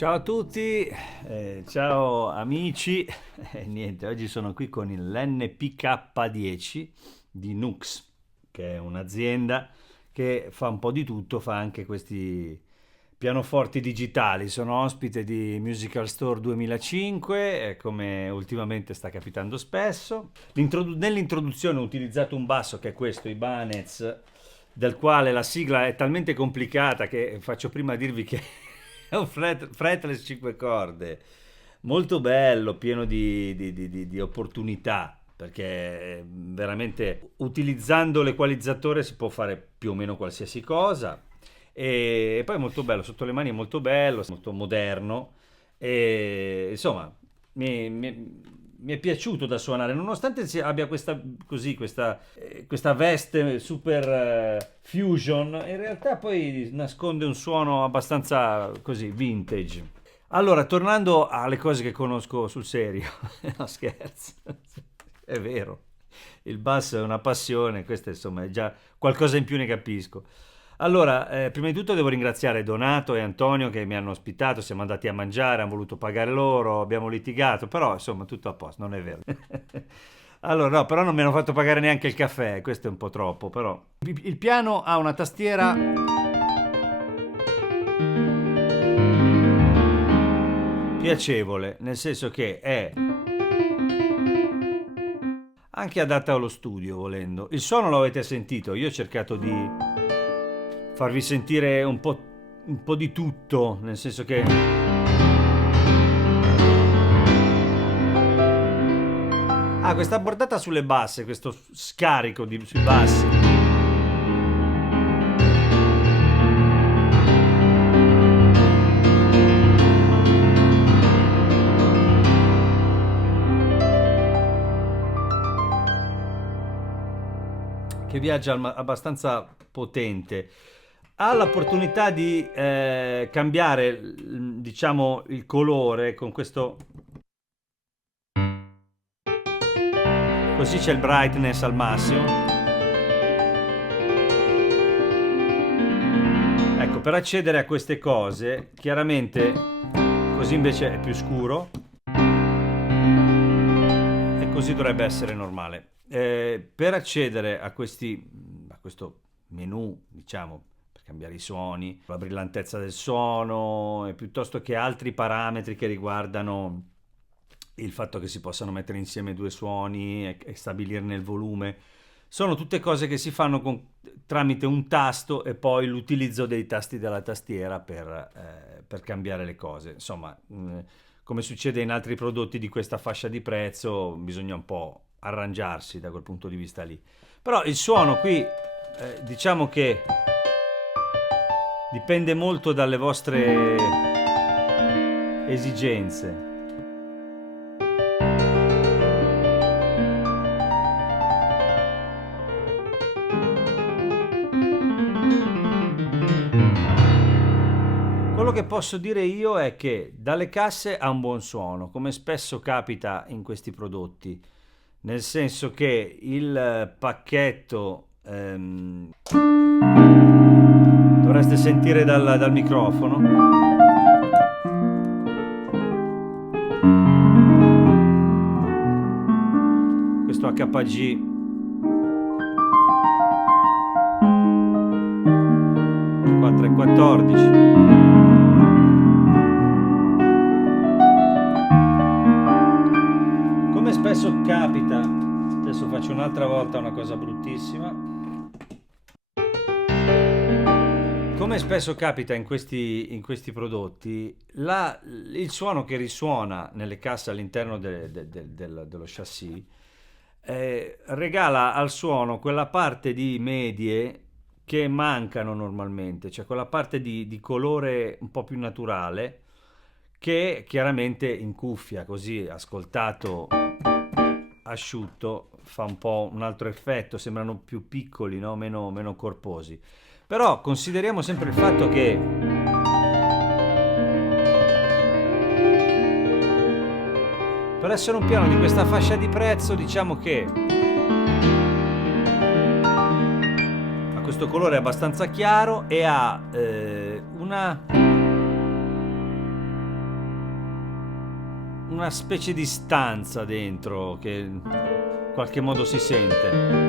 Ciao a tutti, ciao amici. Niente, oggi sono qui con l'NPK10 di Nux, che è un'azienda che fa un po' di tutto, fa anche questi pianoforti digitali. Sono ospite di Musical Store 2005, come ultimamente sta capitando spesso. Nell'introduzione ho utilizzato un basso che è questo, Ibanez, del quale la sigla è talmente complicata che faccio prima a dirvi che è un fretless 5 corde, molto bello, pieno di opportunità, perché veramente utilizzando l'equalizzatore si può fare più o meno qualsiasi cosa. E poi è molto bello, sotto le mani è molto bello, molto moderno. E insomma, mi è piaciuto da suonare, nonostante abbia questa veste super fusion, in realtà poi nasconde un suono abbastanza così vintage. Allora, tornando alle cose che conosco sul serio, no scherzo, è vero, il basso è una passione, questo insomma è già qualcosa in più ne capisco. Allora, prima di tutto devo ringraziare Donato e Antonio che mi hanno ospitato, siamo andati a mangiare, hanno voluto pagare loro, abbiamo litigato, però insomma tutto a posto, non è vero. Allora, no, però non mi hanno fatto pagare neanche il caffè, questo è un po' troppo, però. Il piano ha una tastiera piacevole, nel senso che è anche adatta allo studio, volendo. Il suono lo avete sentito, io ho cercato di farvi sentire un po' di tutto, nel senso che ha questa bordata sulle basse, questo scarico sui bassi. Che viaggia abbastanza potente. Ha l'opportunità di cambiare, diciamo, il colore con questo. Così c'è il brightness al massimo. Ecco, per accedere a queste cose, chiaramente, così invece è più scuro. E così dovrebbe essere normale. Per accedere a questo menu, diciamo, cambiare i suoni, la brillantezza del suono, e piuttosto che altri parametri che riguardano il fatto che si possano mettere insieme due suoni e stabilirne il volume. Sono tutte cose che si fanno tramite un tasto e poi l'utilizzo dei tasti della tastiera per cambiare le cose. Insomma, come succede in altri prodotti di questa fascia di prezzo, bisogna un po' arrangiarsi da quel punto di vista lì. Però il suono qui, diciamo che dipende molto dalle vostre esigenze. Quello che posso dire io è che dalle casse ha un buon suono, come spesso capita in questi prodotti, nel senso che il pacchetto dovreste sentire dal microfono. Questo HG 414. Come spesso capita, adesso faccio un'altra volta una cosa bruttissima. Come spesso capita in questi prodotti, il suono che risuona nelle casse all'interno dello chassis regala al suono quella parte di medie che mancano normalmente, cioè quella parte di colore un po' più naturale che chiaramente in cuffia, così ascoltato asciutto, fa un po' un altro effetto, sembrano più piccoli, no? Meno corposi. Però consideriamo sempre il fatto che per essere un piano di questa fascia di prezzo, diciamo che ha questo colore abbastanza chiaro e ha una una specie di stanza dentro che in qualche modo si sente.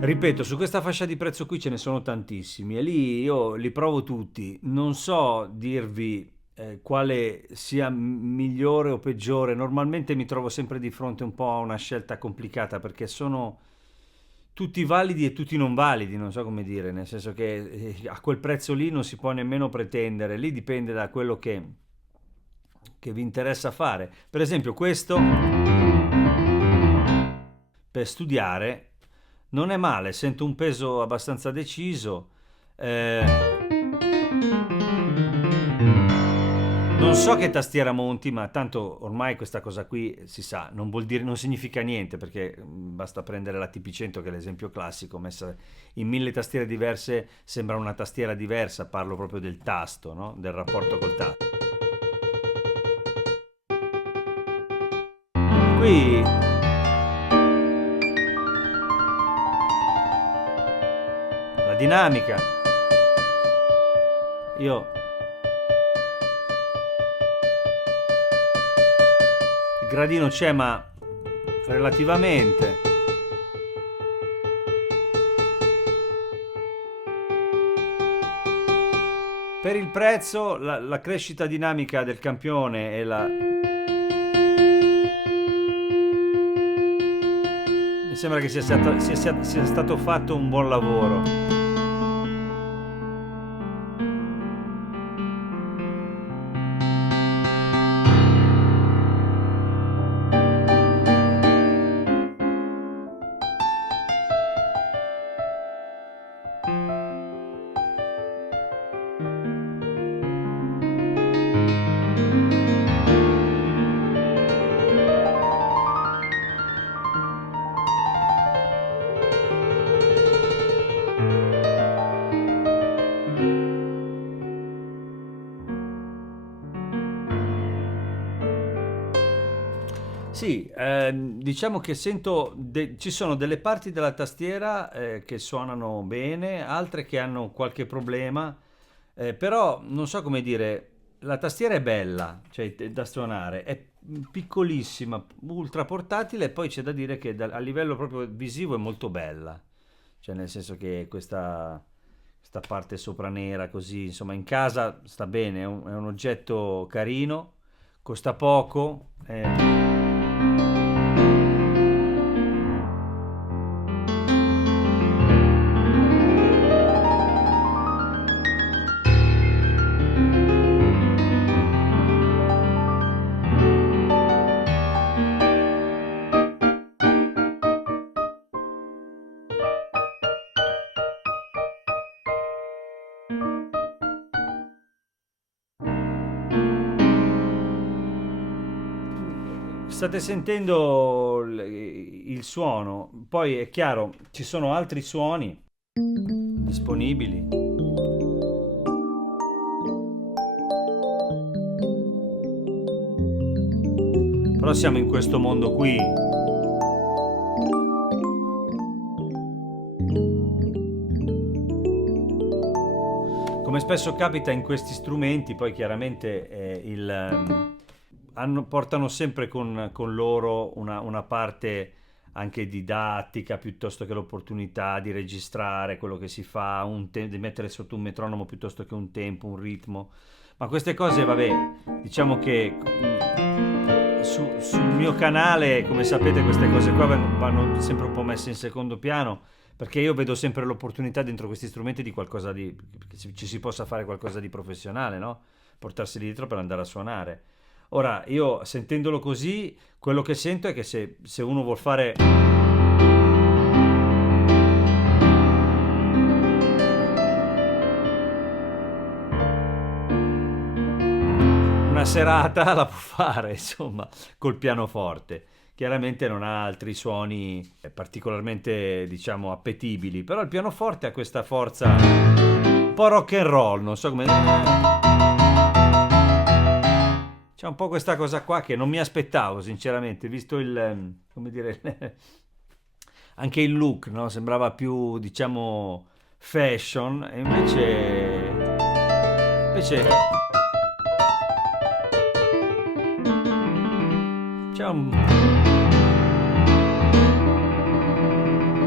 Ripeto, su questa fascia di prezzo qui ce ne sono tantissimi e lì io li provo tutti. Non so dirvi quale sia migliore o peggiore. Normalmente mi trovo sempre di fronte un po' a una scelta complicata perché sono tutti validi e tutti non validi, non so come dire, nel senso che a quel prezzo lì non si può nemmeno pretendere, lì dipende da quello che vi interessa fare. Per esempio questo per studiare non è male, sento un peso abbastanza deciso. Non so che tastiera monti, ma tanto ormai questa cosa qui si sa, non vuol dire, non significa niente perché basta prendere la TP100 che è l'esempio classico, messa in 1000 tastiere diverse sembra una tastiera diversa, parlo proprio del tasto, no? Del rapporto col tasto. Qui la dinamica, io il gradino c'è ma relativamente. Per il prezzo, la crescita dinamica del campione e la... Mi sembra che sia stato fatto un buon lavoro. Sì, diciamo che sento, ci sono delle parti della tastiera che suonano bene, altre che hanno qualche problema, però non so come dire, la tastiera è bella, cioè da suonare, è piccolissima, ultra portatile e poi c'è da dire che a livello proprio visivo è molto bella, cioè nel senso che questa parte sopra nera così, insomma in casa sta bene, è un oggetto carino, costa poco. State sentendo il suono, poi è chiaro, ci sono altri suoni disponibili. Però siamo in questo mondo qui. Come spesso capita in questi strumenti, poi chiaramente portano sempre con loro una parte anche didattica piuttosto che l'opportunità di registrare quello che si fa, di mettere sotto un metronomo piuttosto che un tempo, un ritmo. Ma queste cose, vabbè, diciamo che sul mio canale, come sapete, queste cose qua vanno sempre un po' messe in secondo piano perché io vedo sempre l'opportunità dentro questi strumenti di qualcosa di che ci si possa fare qualcosa di professionale, no? Portarseli dietro per andare a suonare. Ora, io sentendolo così, quello che sento è che se uno vuol fare una serata la può fare, insomma, col pianoforte. Chiaramente non ha altri suoni particolarmente, diciamo, appetibili, però il pianoforte ha questa forza un po' rock and roll, non so come... C'è un po' questa cosa qua che non mi aspettavo, sinceramente, visto come dire, anche il look, no? Sembrava più, diciamo, fashion, e invece c'è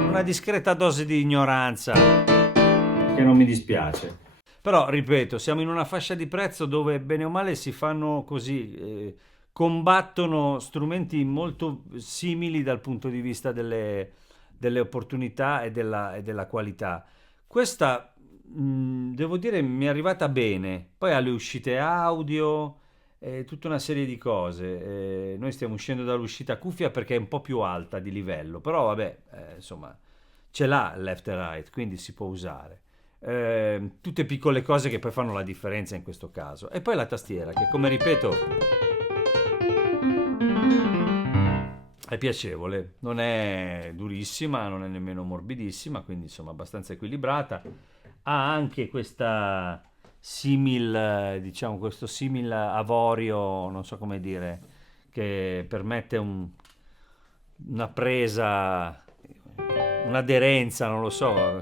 una discreta dose di ignoranza che non mi dispiace. Però, ripeto, siamo in una fascia di prezzo dove bene o male si fanno così, combattono strumenti molto simili dal punto di vista delle opportunità e della qualità. Questa, devo dire, mi è arrivata bene. Poi ha le uscite audio, tutta una serie di cose. Noi stiamo uscendo dall'uscita cuffia perché è un po' più alta di livello, però vabbè, insomma, ce l'ha left e right, quindi si può usare. Tutte piccole cose che poi fanno la differenza in questo caso. E poi la tastiera, che come ripeto è piacevole, non è durissima, non è nemmeno morbidissima, quindi insomma abbastanza equilibrata. Ha anche questa diciamo, questo simil avorio, non so come dire, che permette una presa, un'aderenza, non lo so,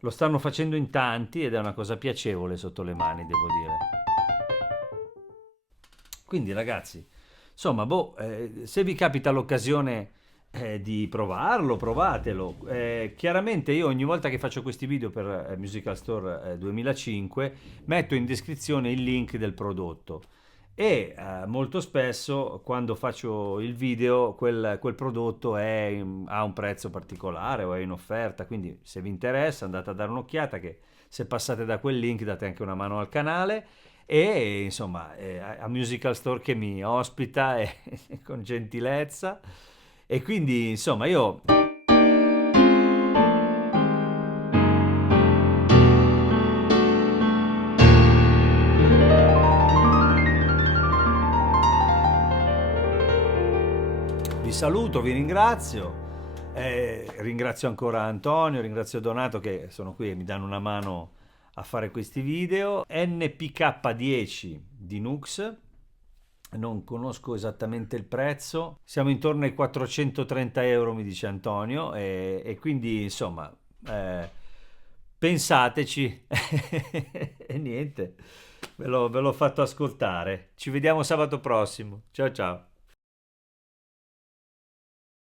lo stanno facendo in tanti ed è una cosa piacevole sotto le mani, devo dire. Quindi ragazzi, insomma, boh, se vi capita l'occasione di provarlo, provatelo. Chiaramente io ogni volta che faccio questi video per Musical Store 2005 metto in descrizione il link del prodotto e molto spesso quando faccio il video quel prodotto ha un prezzo particolare o è in offerta, quindi se vi interessa andate a dare un'occhiata che se passate da quel link date anche una mano al canale e insomma a Musical Store che mi ospita con gentilezza e quindi insomma io vi saluto, vi ringrazio. Ringrazio ancora Antonio, ringrazio Donato che sono qui e mi danno una mano a fare questi video. NPK10 di Nux, non conosco esattamente il prezzo, siamo intorno ai 430 euro mi dice Antonio e quindi insomma pensateci e niente, ve l'ho fatto ascoltare. Ci vediamo sabato prossimo, ciao ciao.